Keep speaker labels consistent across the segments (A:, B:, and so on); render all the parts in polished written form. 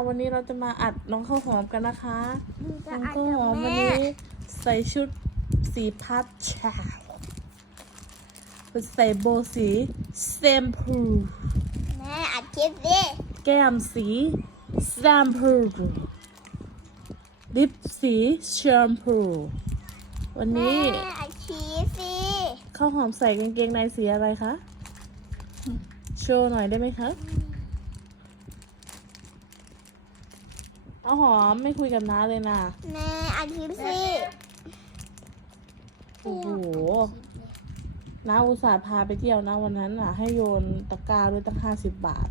A: วันนี้เราจะมาอัดน้องข้าวหอมกันนะคะน้องข้าวหอมวัน
B: แม่
A: นี้ใส่ชุดสีพัดฉาวใส่โบว์สีแชมพู
B: แม่อัดคลิปดิ
A: แก้มสีแชมพูลิปสีแชมพูวัน
B: แม่
A: นี้
B: อัดคลิปสิ
A: ข้าวหอมใส่กางเกงในสีอะไรคะโชว์หน่อยได้ไหมคะข้าวหอมไม่คุยกับน้าเลยนะ
B: แม่อัดคลิปสิ
A: โอ้โหน้าอุตส่าห์พาไปเที่ยวนะวันนั้นอ่ะ ให้โยนตะกร้าด้วยตั้ง50 บาท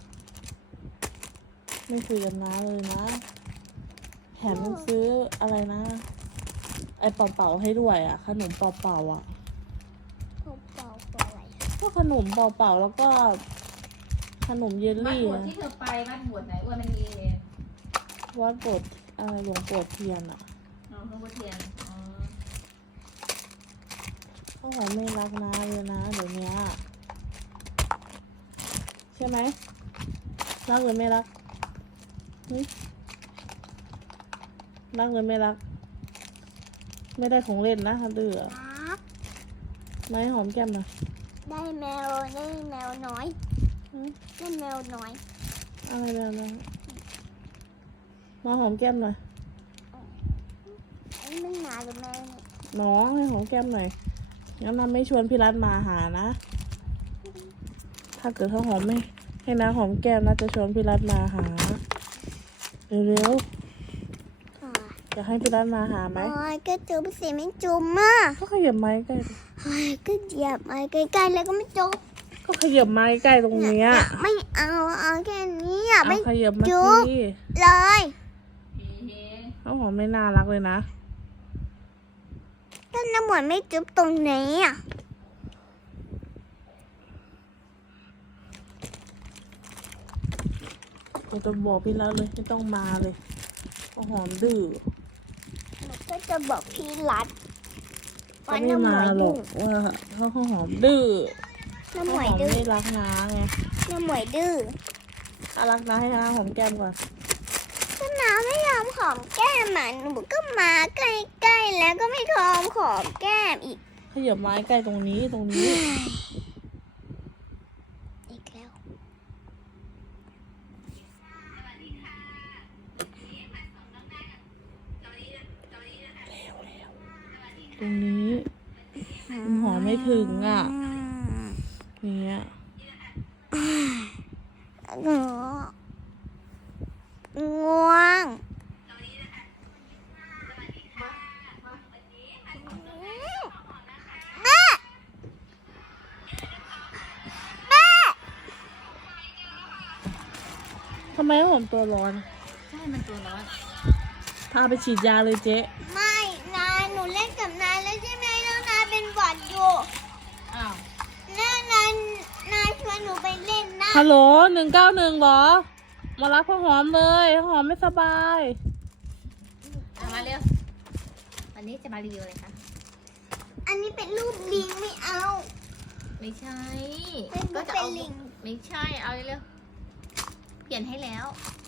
A: ไม่คุยกับน้าเลยนะแถมยังซื้ออะไรนะ ไอเป่าๆให้ด้วยอ่ะ ขนมเป่าๆอ่ะ
B: ผมเป่าตัวอะไร
A: ก็ขนมเป่าๆแล้วก็ ขนมเยล
C: วัด
A: ลี่
C: บวช
A: นะ
C: ที่เธอไปวัดบวชไหนอ้วนมันมี
A: วัดโบสถ์อะไรหลวงปู่เทียนอ่ะ
C: หลวงพ่อเทียนอ๋อ
A: ข้าวหอมไม่รักน้าเลยนะเดี๋ยวนี้ใช่ไหมรักหรือไม่รักรักหรือไม่รัก ไม่ได้ของเล่นนะเดือ
B: รัก
A: ไม่หอมแก้มหน่อย
B: ได้แมวน้อยได้แมวน้อย
A: อะไรแบบนั้นมาหอมแก้มหน่อย
B: อันนี้มันหนาหรือแมวเนี่ย
A: น้องให้หอมแก้มหน่อยงั้นน้าไม่ชวนพี่รัตมาหานะ ถ้าเกิดเขาหอมไม่ให้น้าหอมแก้มน่าจะชวนพี่รัตมาหาเร็ว
B: อ่า
A: ๆจะให้พี่รัตมาหาไหม
B: โอ้ยก็จุ๊บสิไม่จุ๊บอ่ะ
A: ก็ขยับไม้ใกล้
B: โอ้ยก็เหยียบมาใกล้ๆแล้วก็ไม่จุ๊บ
A: ก็ขยับไม้ใกล้ตรงเนี้ย
B: ไม่เอาแค่นี้อ่ะ
A: เอา
B: ไม่
A: ขยับมา
B: จุ๊บ
A: สิ
B: เลย
A: เขาหอมไม่น่ารักเลยนะ
B: ถ้าน้ำหวานไม่จุ๊บตรงไหนอ่ะ
A: เราจะบอกพี่รัตเลยไม่ต้องมาเลยเขาหอมดื้อ
B: หนูก็จะบอกพี่รัด
A: ก็ไม่มาหรอกว่าเขาหอมดื้อ
B: น้ำ
A: เขา
B: หว
A: ห
B: ย
A: อม
B: ดื้อ
A: ไม่รักน้าไง
B: น้ำหวยดื้อ
A: ถ้ารักน้าให้น้าหอมแก้มก่อน
B: ก็น้าไม่ยอมหอมแก้มอ่ะหนูก็มาใกล้ๆแล้วก็ไม่ยอมหอมแก้มอีก
A: ขยับไม้ใกล้ตรงนี้ตรงนี้
B: อีกแล้ว
A: ตรงนี้มันหอมไม่ถึงอ่ะเนี่ย
B: ง่วงแม่แม่
A: ทำไมหอมตัวร้อน
C: ใช่มันตัวร้อน
A: พาไปฉีดยาเลยเจ๊
B: ไม่นายหนูเล่นกับนายแล้วใช่ไหมแล้วนายเป็นหวัดอยู่
C: อ้าว
B: แล้วนายชวนหนูไปเล่นนะ
A: ฮัลโหล191เหรอ มารับข้าวหอมเลยข้าวหอมไม่สบาย
C: เอามาเร็ววันนี้จะมารีวิวอะไรคะ
B: อันนี้เป็นรูปลิงไม่เอา
C: ไม่ใช่
B: เป็น
C: ก็จะเอา
B: เป็นลิง
C: ไม่ใช่เอาเร็วๆเปลี่ยนให้แล้ว